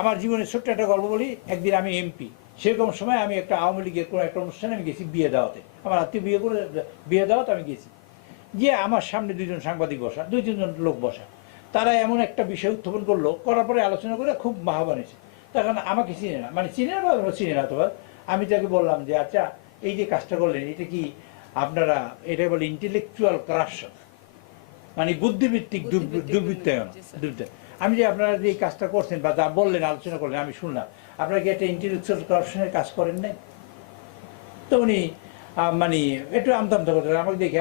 আমার জীবনে ছোট্ট একটা গল্প বলি। একদিন আমি এমপি, সেরকম সময় আমি একটা আওয়ামী লীগের কোনো একটা অনুষ্ঠানে আমি গেছি, বিয়ে দাওয়াতে। আমার আত্মীয় বিয়ে করে, বিয়ে দাওয়াতে আমি গেছি। গিয়ে আমার সামনে দুইজন সাংবাদিক বসা, দুই তিনজন লোক বসা। তারা এমন একটা বিষয় উত্থাপন করলো, করার পরে আলোচনা করে খুব বাহবা বানিয়েছে। তখন আমাকে চিনে না, মানে চিনে না বা চিনে না। তোমার আমি তাকে বললাম যে আচ্ছা, এই যে কাজটা করলেন এটা কি আপনারা, এটা বলে ইন্টেলেকচুয়াল কারাপশন, মানে বুদ্ধিভিত্তিক দুর্বৃত্তায়ন। আমি যে আপনারা যে এই কাজটা করছেন বা যা বললেন, আলোচনা করলেন, আমি শুনলাম, আপনারা কি একটা ইন্টেলেকচুয়াল কারাপশনের কাজ করেন নাই? তো উনি মানে একটু আমতামতা করতে আমাকে দেখে,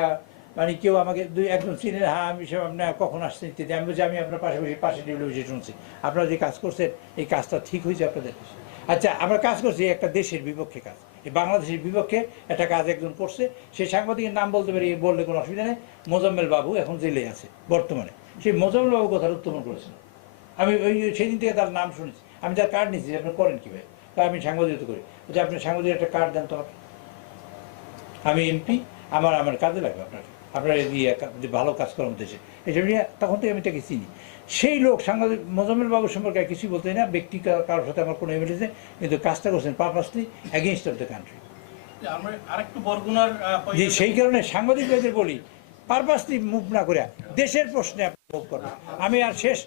মানে কেউ আমাকে একজন চিনেন, হ্যাঁ আমি সব আপনার কখন আসছেন ইত্যাদি। আমি বলছি আমি আপনার পাশে টেবিলে বসে শুনছি, আপনারা যে কাজ করছেন এই কাজটা ঠিক হয়েছে আপনাদের। আচ্ছা, আমরা কাজ করছি একটা দেশের বিপক্ষে কাজ, এই বাংলাদেশের বিপক্ষে একটা কাজ একজন করছে। সেই সাংবাদিকের নাম বলতে পারি, বললে কোনো অসুবিধা নেই। মোজাম্মেল বাবু এখন জেলে আছে বর্তমানে। সেই মোজাম্মেল বাবু কথার উত্থাপন করেছিল। আমি ওই সেদিন থেকে তার নাম শুনেছি। আমি তার কার্ড নিচ্ছি, আপনি করেন কীভাবে? তা আমি সাংবাদিকতা করি। যে আপনি সাংবাদিক একটা কার্ড দেন তো, আমি এমপি, আমার কাজে লাগবে আপনার দিয়ে ভালো কাজ করার দেশে এইসব নিয়ে। তখন থেকে আমি তাকে চিনি। সেই লোক সাংবাদিক মোজাম্মেল বাবুর সম্পর্কে কিছুই বলতে না, ব্যক্তি কারোর সাথে আমার কোনো এমএলএ নেই, কিন্তু কাজটা করছেন purposely against of the country. যে সেই কারণে সাংবাদিক ভাইদের বলি, পারপাসলি মুভ না করে দেশের প্রশ্নে মুভ করবেন। আমি আর শেষ